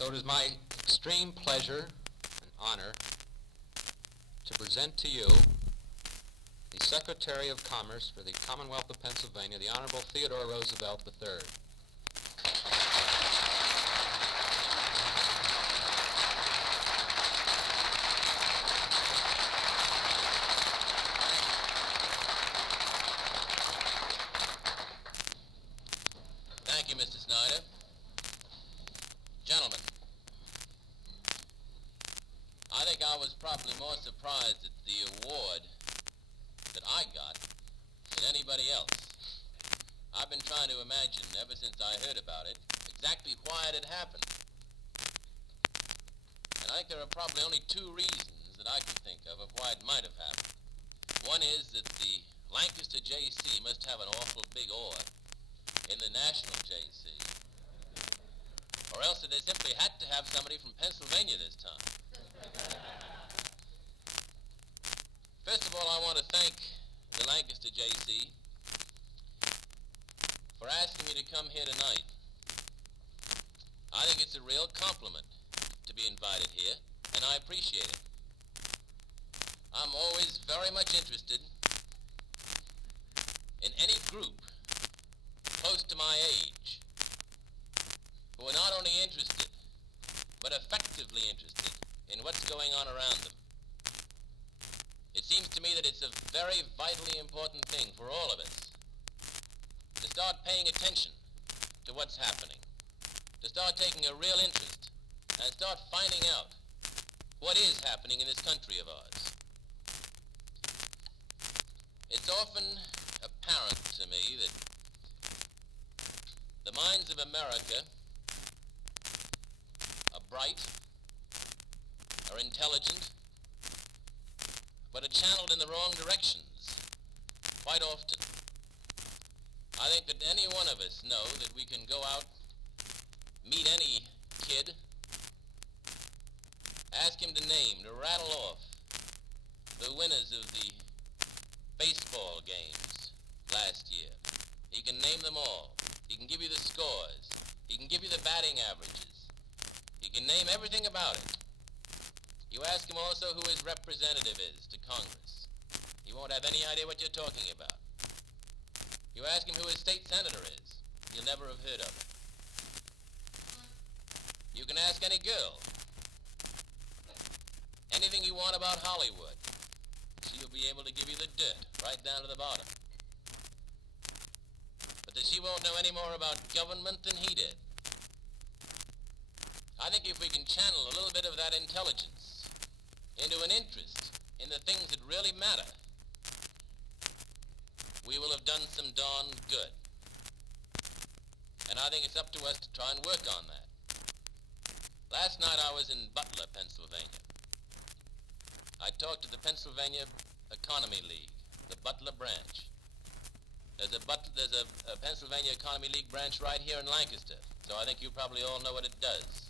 So it is my extreme pleasure and honor to present to you the Secretary of Commerce for the Commonwealth of Pennsylvania, the Honorable Theodore Roosevelt III. Thank you, Mr. Snyder. Gentlemen, I think I was probably more surprised at the award that I got than anybody else. I've been trying to imagine, ever since I heard about it, exactly why it had happened. And I think there are probably only two reasons that I can think of why it might have happened. One is that the Lancaster J.C. must have an awful big oar in the national J.C. Or else they simply had to have somebody from Pennsylvania this time. First of all, I want to thank the Lancaster J.C. for asking me to come here tonight. I think it's a real compliment to be invited here, and I appreciate it. I'm always very much interested in any group close to my age who are not only interested, but effectively interested in what's going on around them. It seems to me that it's a very vitally important thing for all of us to start paying attention to what's happening, to start taking a real interest, and start finding out what is happening in this country of ours. It's often apparent to me that the minds of America are bright, are intelligent, but are channeled in the wrong directions quite often. I think that any one of us know that we can go out, meet any kid, ask him to name, to rattle off the winners of the baseball games last year. He can name them all. He can give you the scores. He can give you the batting averages. He can name everything about it. You ask him also who his representative is to Congress. He won't have any idea what you're talking about. You ask him who his state senator is. He'll never have heard of it. You can ask any girl anything you want about Hollywood. She'll be able to give you the dirt right down to the bottom. But that she won't know any more about government than he did. I think if we can channel a little bit of that intelligence into an interest in the things that really matter, we will have done some darn good. And I think it's up to us to try and work on that. Last night I was in Butler, Pennsylvania. I talked to the Pennsylvania Economy League, the Butler branch. There's a Pennsylvania Economy League branch right here in Lancaster, so I think you probably all know what it does.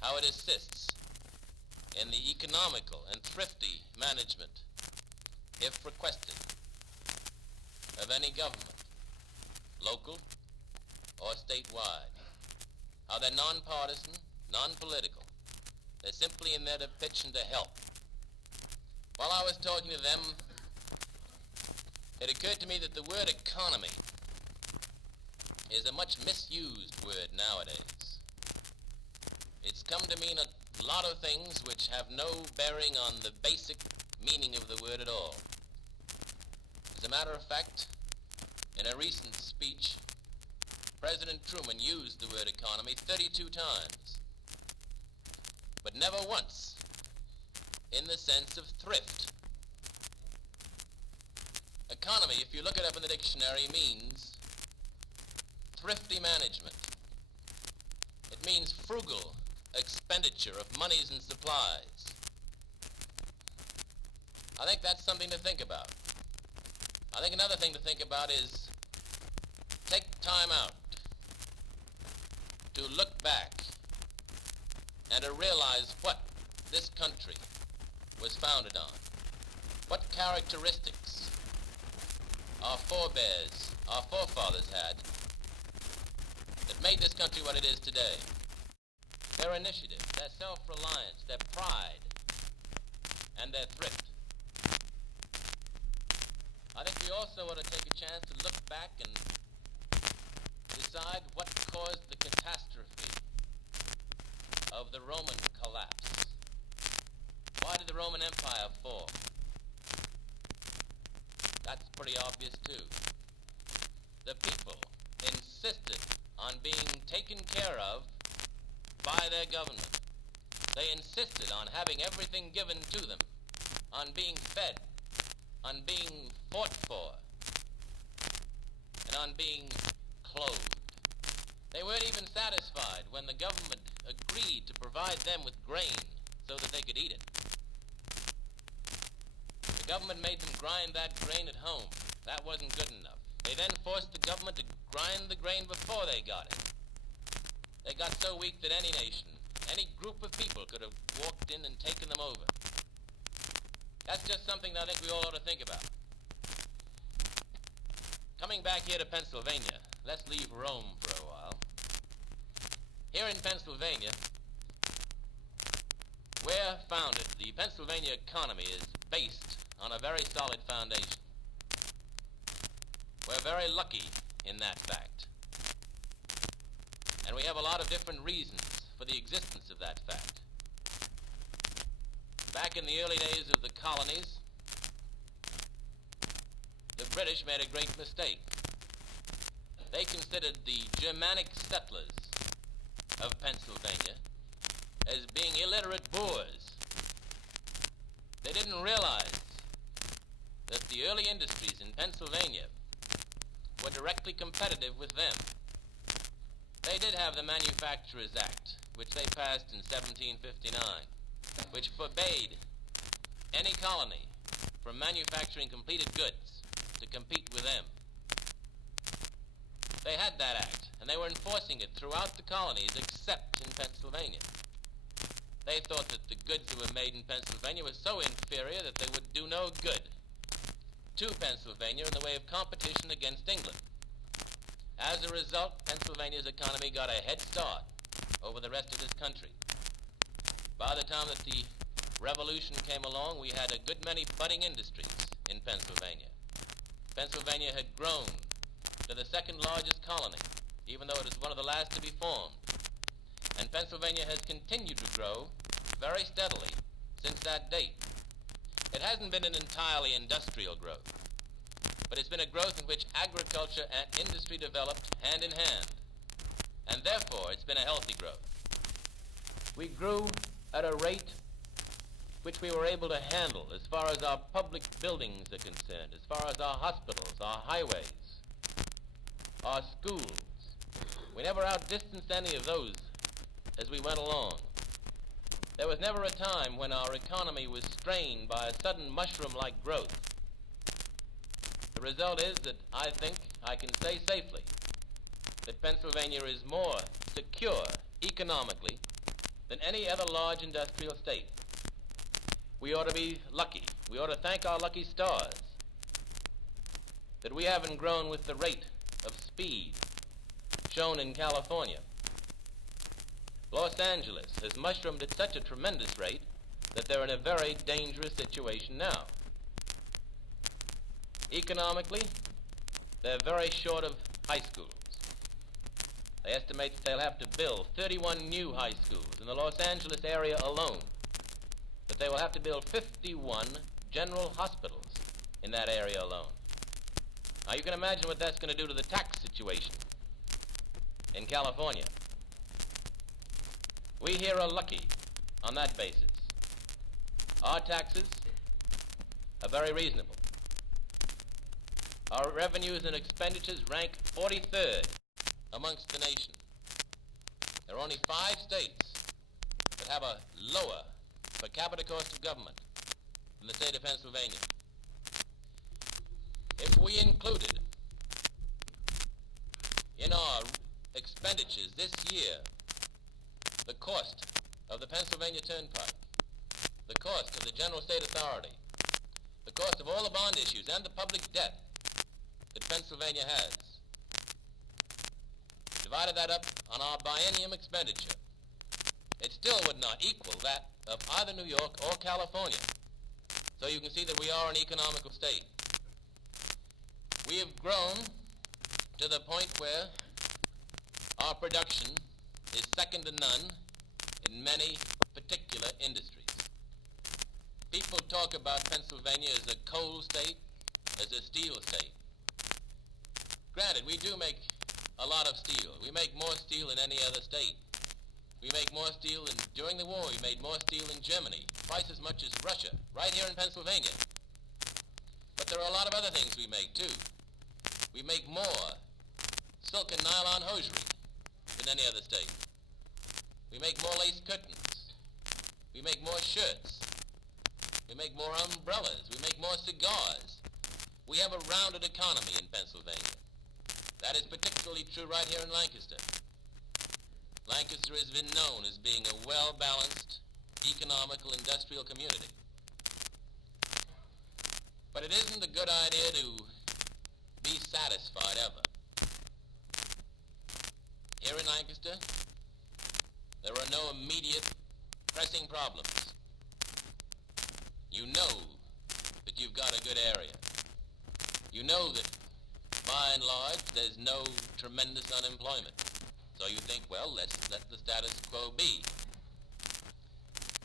How it assists in the economical and thrifty management, if requested, of any government, local or statewide. How they're nonpartisan, non-political. They're simply in there to pitch and to help. While I was talking to them, it occurred to me that the word economy is a much misused word nowadays. It's come to mean a lot of things which have no bearing on the basic meaning of the word at all. As a matter of fact, in a recent speech, President Truman used the word economy 32 times, but never once in the sense of thrift. Economy, if you look it up in the dictionary, means thrifty management. It means frugal expenditure of monies and supplies. I think that's something to think about. I think another thing to think about is take time out to look back and to realize what this country was founded on, what characteristics our forebears, our forefathers had that made this country what it is today. their initiative, their self-reliance, their pride, and their thrift. I think we also ought to take a chance to look back and decide what caused the catastrophe of the Roman collapse. Why did the Roman Empire fall? That's pretty obvious, too. The people insisted on being taken care of by their government. They insisted on having everything given to them, on being fed, on being fought for, and on being clothed. They weren't even satisfied when the government agreed to provide them with grain so that they could eat it. The government made them grind that grain at home. That wasn't good enough. They then forced the government to grind the grain before they got it. They got so weak that any nation, any group of people could have walked in and taken them over. That's just something that I think we all ought to think about. Coming back here to Pennsylvania, let's leave Rome for a while. Here in Pennsylvania, we're founded. The Pennsylvania economy is based on a very solid foundation. We're very lucky in that fact. And we have a lot of different reasons for the existence of that fact. Back in the early days of the colonies, the British made a great mistake. They considered the Germanic settlers of Pennsylvania as being illiterate boors. They didn't realize that the early industries in Pennsylvania were directly competitive with them. They did have the Manufacturers Act, which they passed in 1759, which forbade any colony from manufacturing completed goods to compete with them. They had that act, and they were enforcing it throughout the colonies except in Pennsylvania. They thought that the goods that were made in Pennsylvania were so inferior that they would do no good to Pennsylvania in the way of competition against England. As a result, Pennsylvania's economy got a head start over the rest of this country. By the time that the Revolution came along, we had a good many budding industries in Pennsylvania. Pennsylvania had grown to the second largest colony, even though it was one of the last to be formed. And Pennsylvania has continued to grow very steadily since that date. It hasn't been an entirely industrial growth, but it's been a growth in which agriculture and industry developed hand in hand, and therefore it's been a healthy growth. We grew at a rate which we were able to handle as far as our public buildings are concerned, as far as our hospitals, our highways, our schools. We never outdistanced any of those as we went along. There was never a time when our economy was strained by a sudden mushroom-like growth. The result is that I think I can say safely that Pennsylvania is more secure economically than any other large industrial state. We ought to be lucky. We ought to thank our lucky stars that we haven't grown with the rate of speed shown in California. Los Angeles has mushroomed at such a tremendous rate that they're in a very dangerous situation now. Economically, they're very short of high schools. They estimate that they'll have to build 31 new high schools in the Los Angeles area alone, that they will have to build 51 general hospitals in that area alone. Now you can imagine what that's going to do to the tax situation in California. We here are lucky on that basis. Our taxes are very reasonable. Our revenues and expenditures rank 43rd amongst the nation. There are only 5 states that have a lower per capita cost of government than the state of Pennsylvania. If we included in our expenditures this year the cost of the Pennsylvania Turnpike, the cost of the General State Authority, the cost of all the bond issues and the public debt that Pennsylvania has, divided that up on our biennium expenditure, it still would not equal that of either New York or California. So you can see that we are an economical state. We have grown to the point where our production is second to none in many particular industries. People talk about Pennsylvania as a coal state, as a steel state. Granted, we do make a lot of steel. We make more steel than any other state. We make more steel than, during the war, we made more steel in Germany, twice as much as Russia, right here in Pennsylvania. But there are a lot of other things we make, too. We make more silk and nylon hosiery than any other state. We make more lace curtains. We make more shirts. We make more umbrellas. We make more cigars. We have a rounded economy in Pennsylvania. That is particularly true right here in Lancaster. Lancaster has been known as being a well-balanced, economical, industrial community. But it isn't a good idea to be satisfied ever. Here in Lancaster, there are no immediate, pressing problems. You know that you've got a good area. You know that, by and large, there's no tremendous unemployment. So you think, well, let's let the status quo be.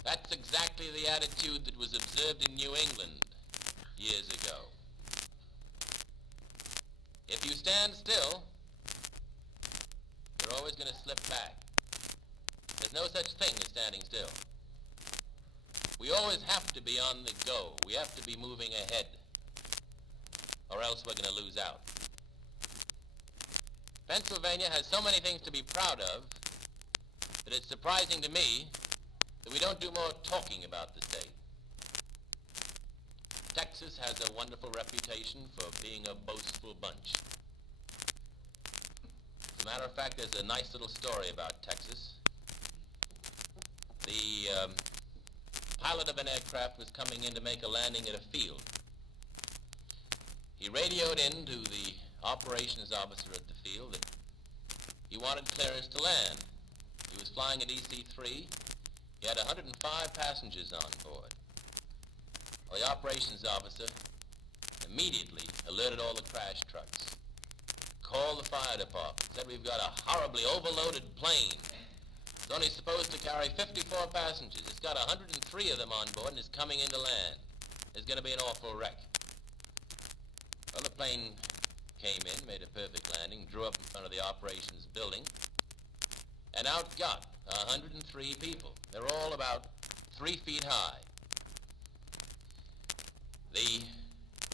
That's exactly the attitude that was observed in New England years ago. If you stand still, you're always going to slip back. There's no such thing as standing still. We always have to be on the go. We have to be moving ahead, or else we're going to lose out. Pennsylvania has so many things to be proud of that it's surprising to me that we don't do more talking about the state. Texas has a wonderful reputation for being a boastful bunch. As a matter of fact, there's a nice little story about Texas. The pilot of an aircraft was coming in to make a landing at a field. He radioed in to the operations officer at the field that he wanted clearance to land. He was flying at EC-3. He had 105 passengers on board. Well, the operations officer immediately alerted all the crash trucks, called the fire department, said we've got a horribly overloaded plane. It's only supposed to carry 54 passengers. It's got 103 of them on board and it's coming in to land. There's going to be an awful wreck. Well, the plane came in, made a perfect landing, drew up in front of the operations building, and out got 103 people. They're all about 3 feet high. The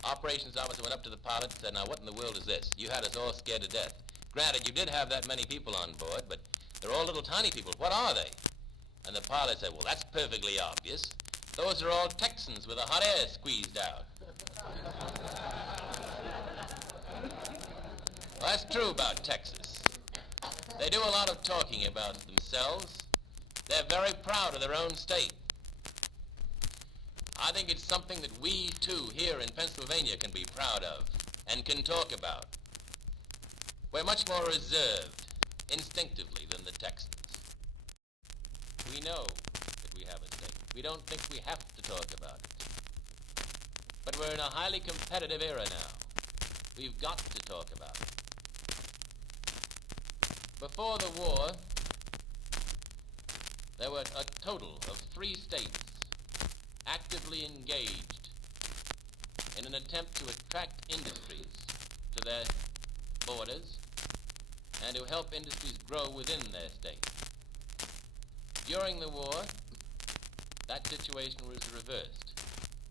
operations officer went up to the pilot and said, now what in the world is this? You had us all scared to death. Granted, you did have that many people on board, but they're all little tiny people. What are they? And the pilot said, well, that's perfectly obvious. Those are all Texans with the hot air squeezed out. Well, that's true about Texas. They do a lot of talking about themselves. They're very proud of their own state. I think it's something that we, too, here in Pennsylvania can be proud of and can talk about. We're much more reserved, instinctively, than the Texans. We know that we have a state. We don't think we have to talk about it. But we're in a highly competitive era now. We've got to talk about it. Before the war, there were a total of 3 states actively engaged in an attempt to attract industries to their borders and to help industries grow within their state. During the war, that situation was reversed.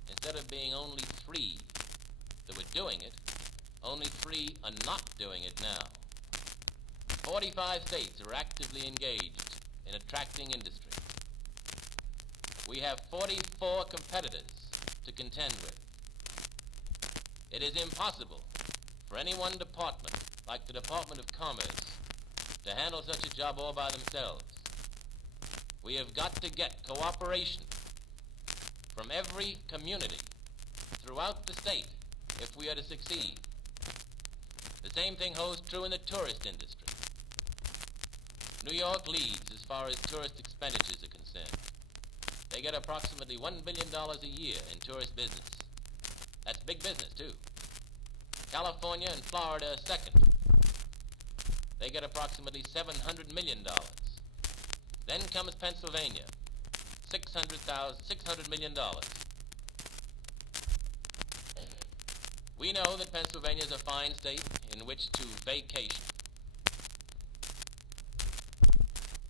Instead of being only 3 that were doing it, only 3 are not doing it now. 45 states are actively engaged in attracting industry. We have 44 competitors to contend with. It is impossible for any one department, like the Department of Commerce, to handle such a job all by themselves. We have got to get cooperation from every community throughout the state if we are to succeed. The same thing holds true in the tourist industry. New York leads as far as tourist expenditures are concerned. They get approximately $1 billion a year in tourist business. That's big business, too. California and Florida are second. They get approximately $700 million. Then comes Pennsylvania, $600 million. We know that Pennsylvania is a fine state in which to vacation.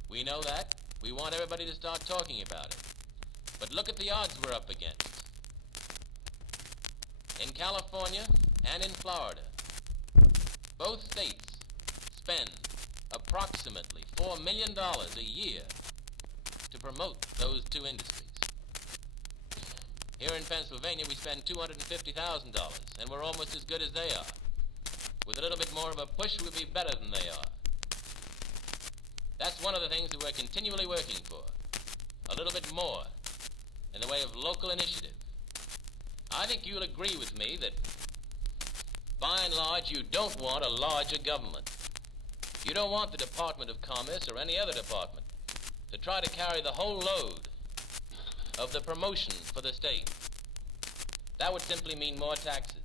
We know that. We want everybody to start talking about it. But look at the odds we're up against. In California and in Florida, both states spend approximately $4 million a year to promote those two industries. Here in Pennsylvania, we spend $250,000, and we're almost as good as they are. With a little bit more of a push, we'll be better than they are. That's one of the things that we're continually working for. A little bit more in the way of local initiative. I think you'll agree with me that, by and large, you don't want a larger government. You don't want the Department of Commerce or any other department to try to carry the whole load of the promotion for the state. That would simply mean more taxes,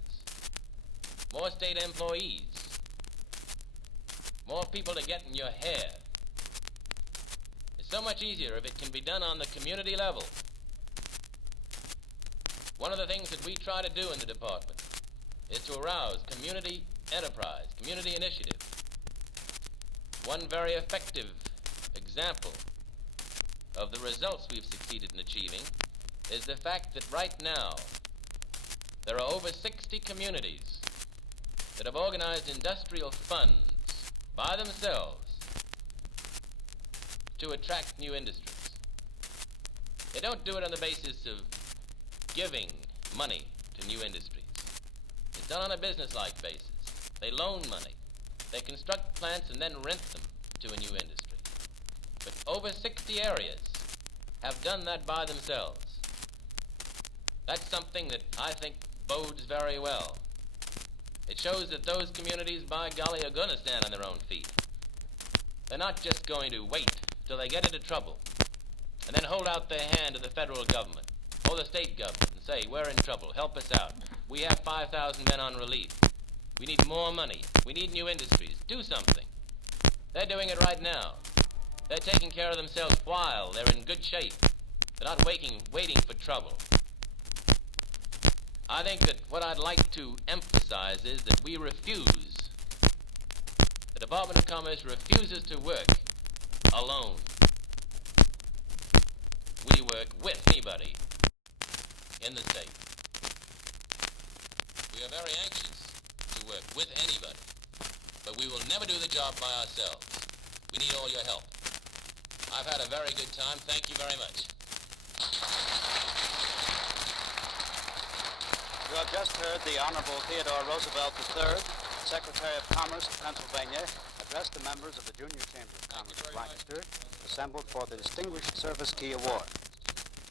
more state employees, more people to get in your hair. It's so much easier if it can be done on the community level. One of the things that we try to do in the department is to arouse community enterprise, community initiative. One very effective example of the results we've succeeded in achieving is the fact that right now there are over 60 communities that have organized industrial funds by themselves to attract new industries. They don't do it on the basis of giving money to new industries. It's done on a business-like basis. They loan money. They construct plants and then rent them to a new industry. But over 60 areas have done that by themselves. That's something that I think bodes very well. It shows that those communities, by golly, are going to stand on their own feet. They're not just going to wait till they get into trouble and then hold out their hand to the federal government or the state government and say, we're in trouble, help us out. We have 5,000 men on relief. We need more money. We need new industries. Do something. They're doing it right now. They're taking care of themselves while they're in good shape. They're not waiting for trouble. I think that what I'd like to emphasize is that we refuse. The Department of Commerce refuses to work alone. We work with anybody in the state. We are very anxious to work with anybody, but we will never do the job by ourselves. We need all your help. I've had a very good time. Thank you very much. You have just heard the Honorable Theodore Roosevelt III, Secretary of Commerce of Pennsylvania, address the members of the Junior Chamber of Commerce of Lancaster, assembled for the Distinguished Service Key Award.